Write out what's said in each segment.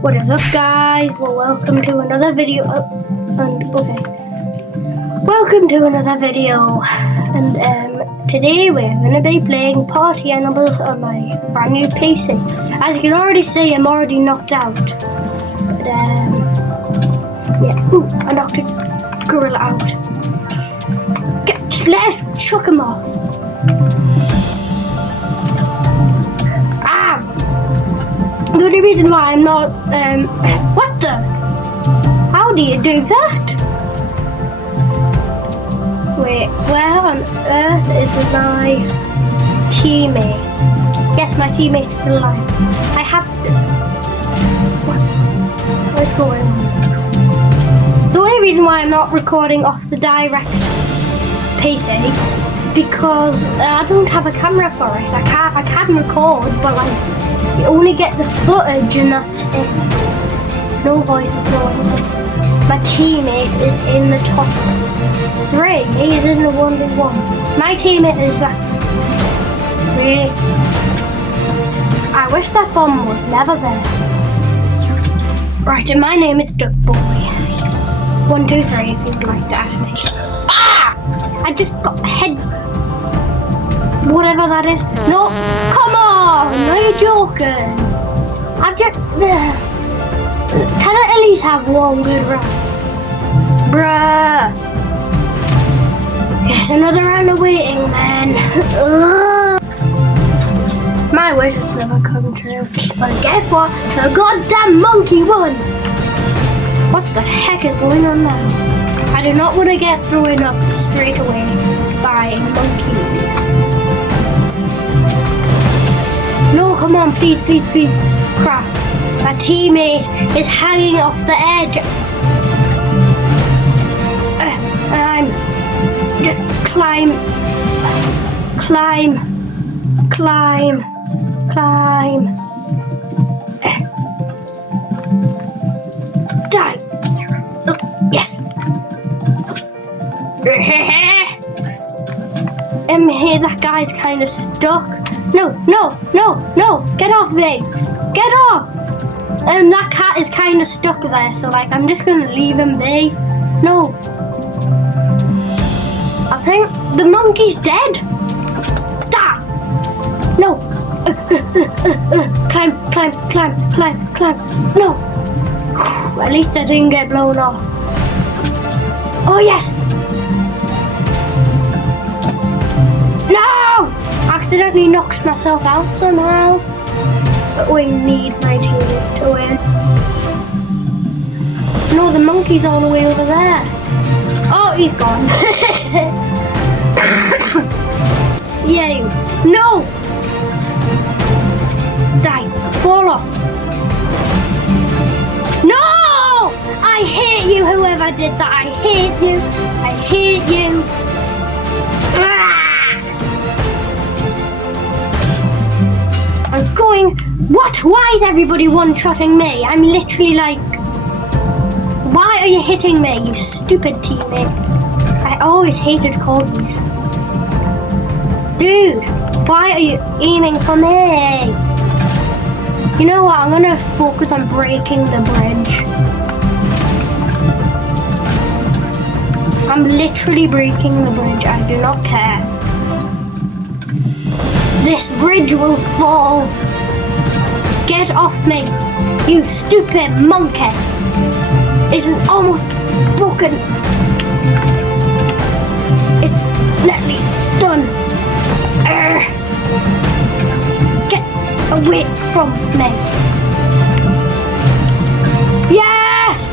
What is up, guys? Well, welcome to another video. Welcome to another video. And today we're going to be playing Party Animals on my brand new PC. As you can already see, I'm already knocked out. But yeah. Ooh, I knocked a gorilla out. Let's chuck him off. The only reason why I'm not, what the? How do you do that? Wait, where on earth is my teammate? Yes, my teammate's still alive. I have to, what's going on? The only reason why I'm not recording off the direct PC because I don't have a camera for it. I can record, but like, you only get the footage and that's it. No voices, no anything. My teammate is in the top 3. He is in the 1v1. My teammate is like, really? I wish that bomb was never there. Right, and my name is Duck Boy. 1, 2, 3 if you'd like to ask me. Ah! I just got head. Whatever that is. No, come on! No, you're joking. I've just. Can I at least have one good round? Bruh. Yes, another round of waiting, man. My wishes never come true. But guess what? The goddamn monkey won! What the heck is going on now? I do not want to get thrown up straight away by a monkey. No, come on, please, please, please. Crap. My teammate is hanging off the edge. I'm just climb. Die. Oh, yes. Here, that guy's kind of stuck. No, get off me. Get off. That cat is kind of stuck there, so like, I'm just gonna leave him be. No. I think the monkey's dead. Die. No. Climb. No. At least I didn't get blown off. Oh, yes. No! Accidentally knocked myself out somehow. But we need my teammate to win. No, the monkey's all the way over there. Oh, he's gone. Yay. No! Die. Fall off. No! I hate you, whoever did that. I hate you. I hate you. I'm going. What? Why is everybody one-shotting me? I'm literally like. Why are you hitting me, you stupid teammate? I always hated corgis. Dude, why are you aiming for me? You know what? I'm gonna focus on breaking the bridge. I'm literally breaking the bridge. I do not care. This bridge will fall. Get off me, you stupid monkey. It's almost broken. It's nearly done. Get away from me. Yes!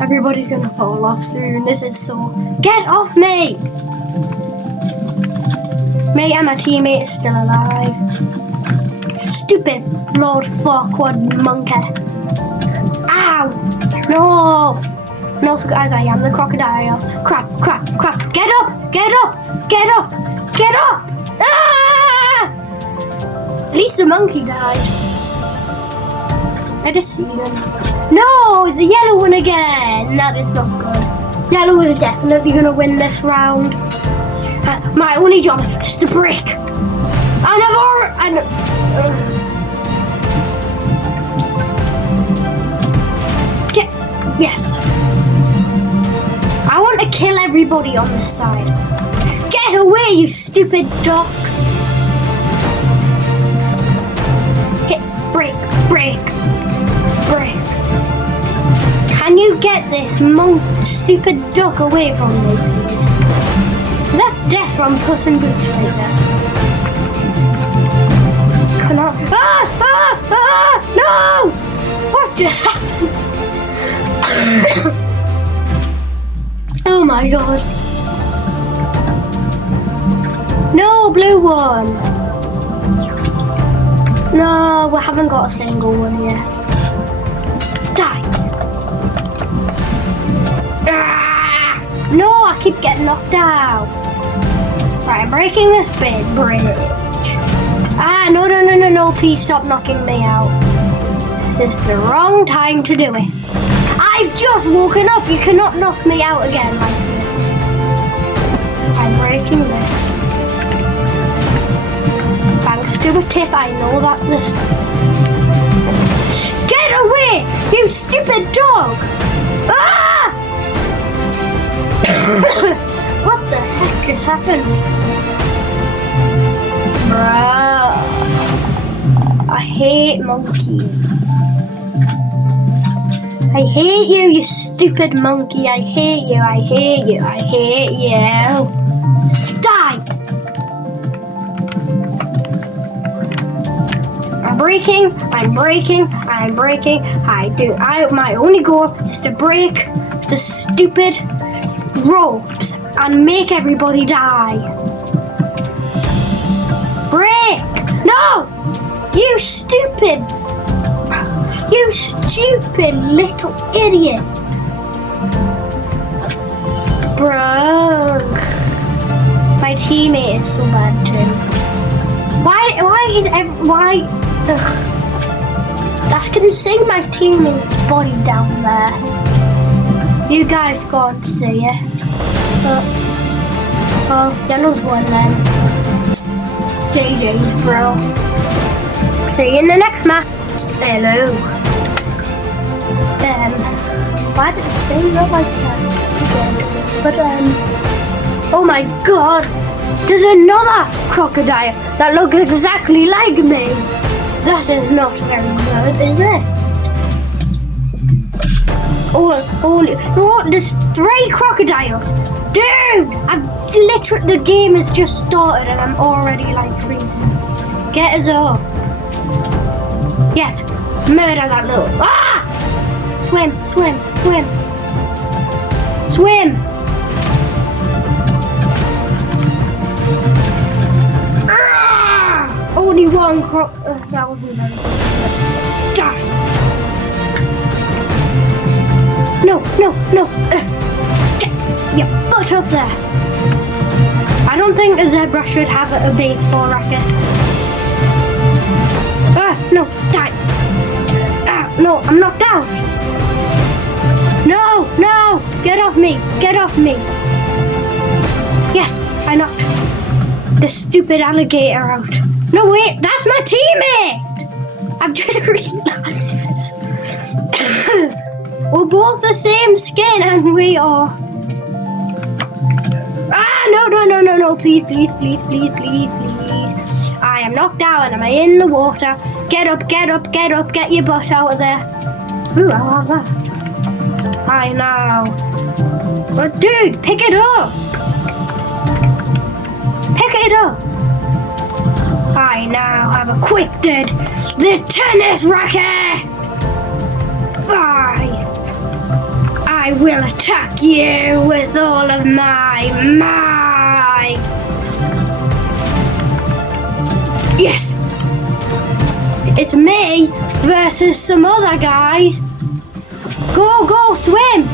Everybody's gonna fall off soon. This is so. Get off me! Me and my teammate is still alive. Stupid Lord Farquaad monkey. Ow! No! No, so guys, I am the crocodile. Crap. Get up! Ah! At least the monkey died. I just seen him. No! The yellow one again! That is not good. Yellow is definitely gonna win this round. My only job is to break. And I've Get. Yes. I want to kill everybody on this side. Get away, you stupid dog. Get. Break. Can you get this stupid duck away from me, please? Is that death from Puss in Boots right there? Cannot. No! What just happened? Oh my god. No, blue one. No, we haven't got a single one yet. Die. No, I keep getting knocked out. Right, I'm breaking this bridge. No, please stop knocking me out. This is the wrong time to do it. I've just woken up. You cannot knock me out again like this. I'm breaking this. Thanks to a tip, I know that this... Get away, you stupid dog! Ah! What the heck just happened? Bruh. I hate monkey. I hate you, you stupid monkey. I hate you. Die! I'm breaking. My only goal is to break the stupid ropes and make everybody die. Break! No! You stupid little idiot. Bro. My teammate is so bad too. I can see my teammate's body down there. You guys can't see it. Oh, yellow's one then. JJ's, bro. See you in the next map. Hello. Why did it say that like that? But oh my god, there's another crocodile that looks exactly like me. That is not very good, is it? There's 3 crocodiles. Dude, the game has just started and I'm already like freezing. Get us up. Yes, murder that little. Ah! Swim. Ah! Only one that wasn't very good. Die. No. Get your butt up there. I don't think a zebra should have a baseball racket. No, die. No, I'm knocked down. No, get off me. Yes, I knocked the stupid alligator out. No, wait, that's my teammate. I've just realized. We're both the same skin and we are. No, please. I am knocked down. Am I in the water? Get up, get your butt out of there. Ooh, I love that. I know. But dude, pick it up. I now have equipped the tennis racket. I will attack you with all of my might. Yes. It's me versus some other guys. Go, swim.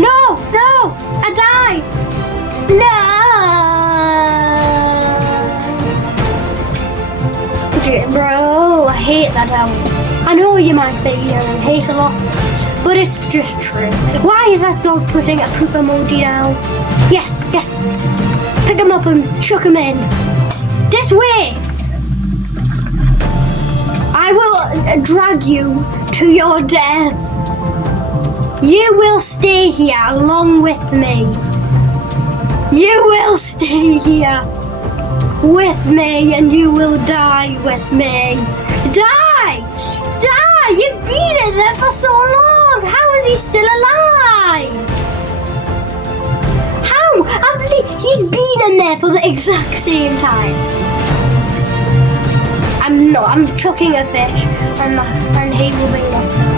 No, I died. No. Bro, I hate that album. I know you might be hearing hate a lot, but it's just true. Why is that dog putting a poop emoji down? Yes. Pick him up and chuck him in. This Swim! I will drag you to your death. You will stay here along with me. You will stay here with me and you will die with me. Die! Die! You've been in there for so long. How is he still alive? How? He's been in there for the exact same time. I'm chucking a fish and he will be locked out.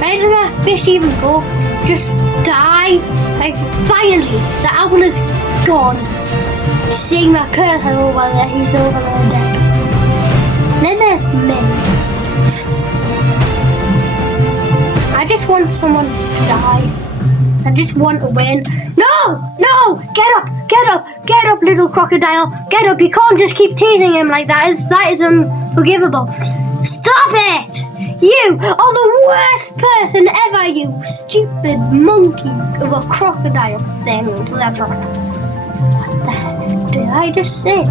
Where did that fish even go? Just die? Like, finally, the owl is gone. Seeing my cursor over there, he's over there dead. Then there's me. I just want someone to die. I just want to win. No! No! Get up! Get up! Get up, little crocodile! Get up! You can't just keep teasing him like that. That is unforgivable. Stop it! You are the worst person ever, you stupid monkey of a crocodile thing, zebra. What the heck did I just say?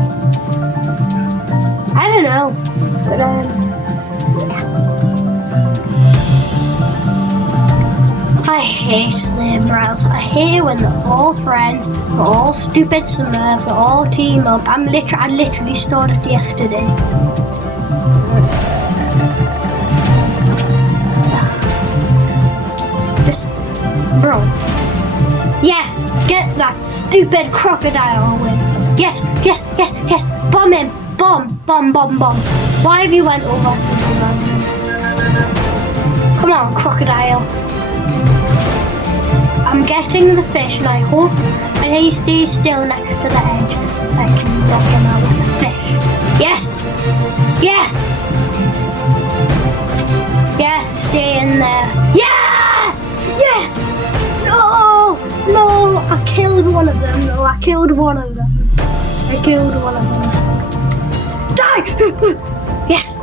I don't know. But, yeah. I hate zebras. I hate when they're all friends, they're all stupid smurfs, they're all team up. I literally started yesterday. Just, bro. Yes, get that stupid crocodile away. Yes, yes, yes, yes. Bomb him. Bomb, bomb, bomb, bomb. Why have you went over to me? Come on, crocodile. I'm getting the fish and I hope that he stays still next to the edge. I can knock him out with the fish. Yes! Yes! Yes, stay in there. Yes! Yes! No! No! I killed one of them. No, I killed one of them. I killed one of them. Die! Yes!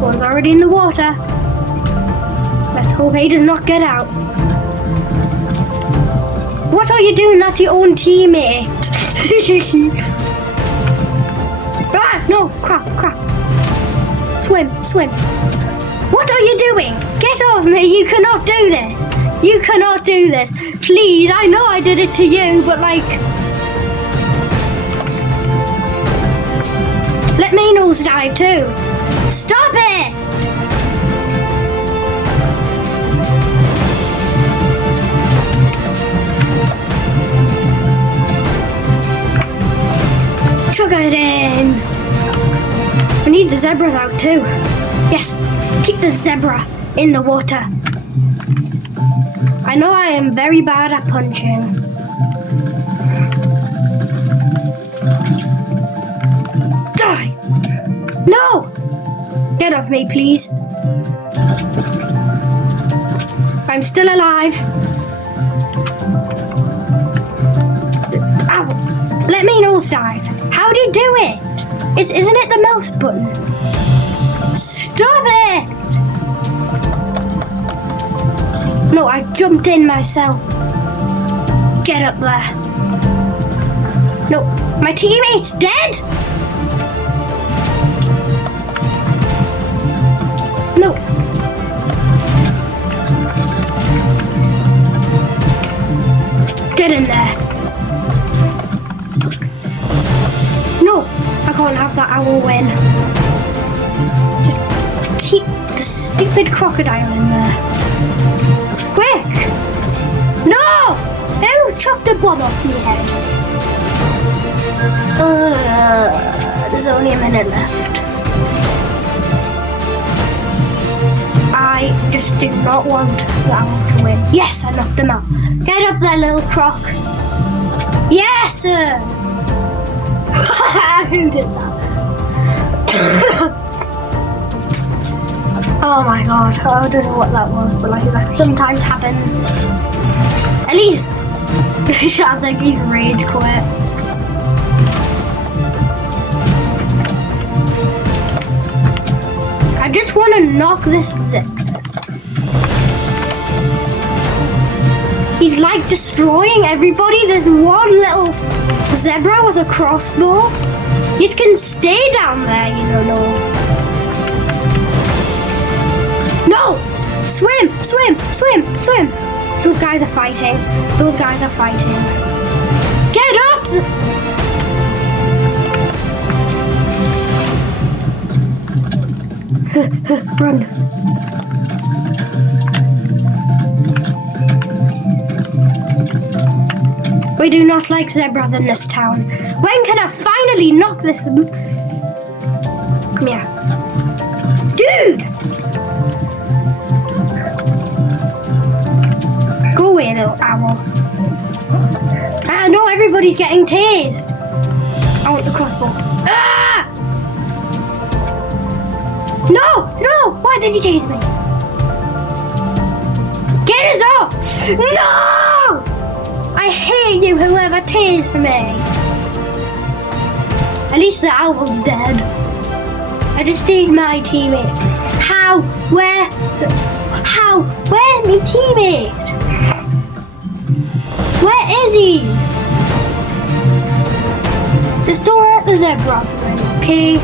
One's already in the water. Let's hope he does not get out. What are you doing? That's your own teammate. Ah, no, crap, crap. Swim, swim. What are you doing? Get off me, you cannot do this. You cannot do this. Please, I know I did it to you, but like... Let me nosedive too. Stop it! Sugar it in. I need the zebras out too. Yes, keep the zebra in the water. I know I am very bad at punching. Die! No! Get off me, please. I'm still alive. Ow! Let me nosedive. How do you do it? Isn't it the mouse button? Stop it! No, I jumped in myself. Get up there. No, my teammate's dead? No. Get in there. No, I can't have that owl win. Just keep the stupid crocodile in there. Quick! No! Who chucked a bomb off my head? There's only a minute left. I just do not want the owl to win. Yes, I knocked him out. Get up there, little croc. Yes, sir! Who did that? Oh my god, I don't know what that was, but like that sometimes happens. At least I think he's rage quit. I just want to knock this zip. He's like destroying everybody. There's one little zebra with a crossbow. You can stay down there, you don't know. No! Swim! Swim! Swim! Swim! Those guys are fighting. Those guys are fighting. Get up! Run. We do not like zebras in this town. When can I finally knock this? Come here. Dude! Go away, little owl. Ah, no, everybody's getting tased. I want the crossbow. Ah! No! No! Why did he tase me? Get us off! No! I hate you, whoever tased me. At least the owl's dead. I just need my teammate. How? Where? How? Where's my teammate? Where is he? Just don't let the zebras win, okay?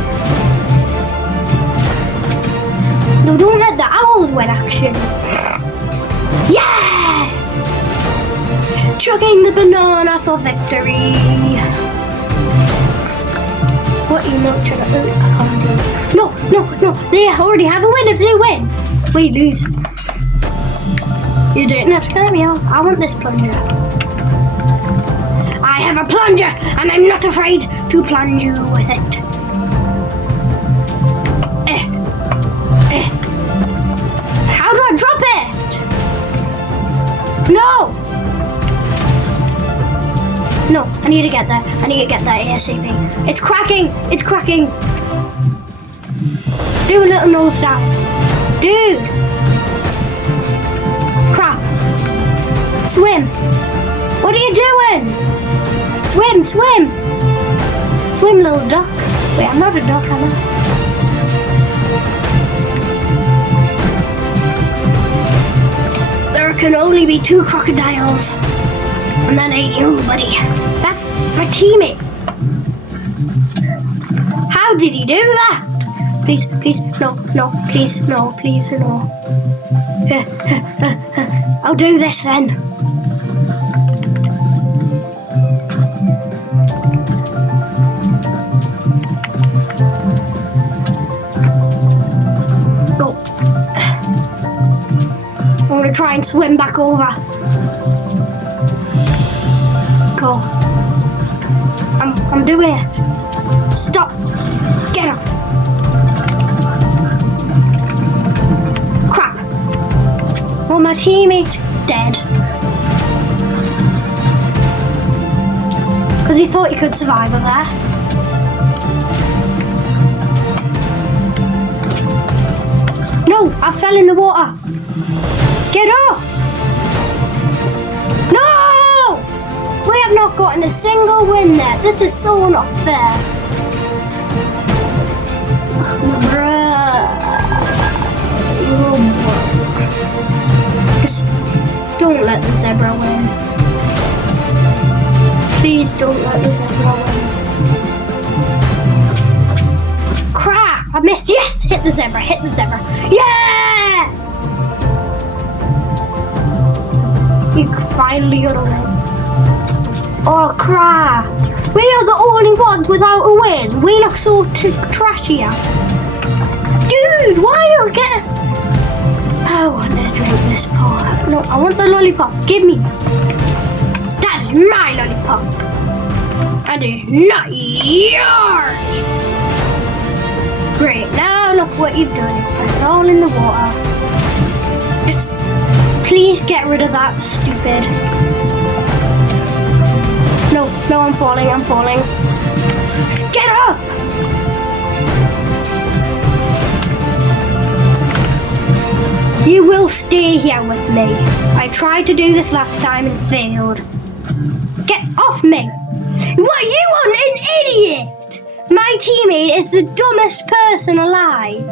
No, don't let the owls win, actually. Yeah! Chugging the banana for victory. What are you not trying to do? No, no, no. They already have a win. If they win, we lose. You didn't have to cut me off. I want this plunger. I have a plunger, and I'm not afraid to plunge you with it. How do I drop it? No! No, I need to get there. I need to get there ASAP. It's cracking! It's cracking! Do a little nose down. Dude! Crap. Swim! What are you doing? Swim, swim! Swim, little duck. Wait, I'm not a duck, am I? There can only be 2 crocodiles. And that ain't you, buddy. That's my teammate. How did he do that? Please, please, no, no, please, no, please, no. I'll do this then. Go. I'm gonna try and swim back over. Go. I'm doing it. Stop. Get off. Crap. Well, my teammate's dead. Because he thought he could survive up there. No, I fell in the water. Get up. We have not gotten a single win there. This is so not fair. Just don't let the zebra win. Please don't let the zebra win. Crap! I missed. Yes! Hit the zebra. Hit the zebra. Yeah! You finally got a win. Oh crap! We are the only ones without a win. We look so trashy here. Dude, why are you getting... I want to drink this pot. No, I want the lollipop. Give me. That is my lollipop. And it's not yours. Great, now look what you've done. You put us all in the water. Just please get rid of that stupid... No, no, I'm falling, I'm falling. Just get up! You will stay here with me. I tried to do this last time and failed. Get off me! What, you are an idiot! My teammate is the dumbest person alive.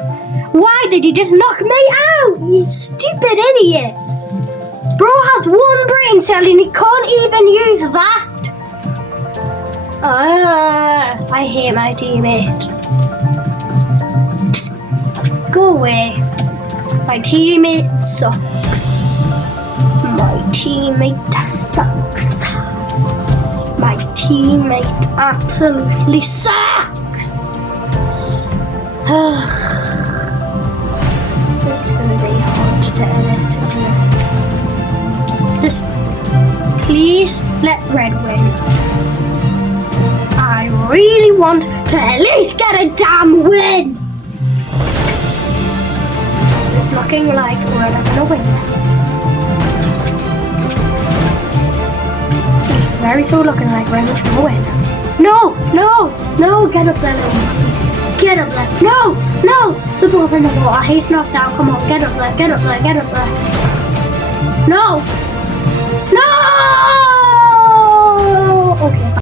Why did he just knock me out, you stupid idiot? Bro has 1 brain cell and he can't even use that. I hate my teammate. Just go away. My teammate sucks. My teammate sucks. My teammate absolutely sucks. This is going to be hard to edit, isn't it? This. Please let red win. I really want to at least get a damn win. It's looking like we're not gonna win. It's very so looking like we're just gonna win. No, no, no, get up there, little monkey. Get up there. No, no, the ball's in the water. He's knocked out. Come on, get up there, get up there, get up there. No, no! Okay.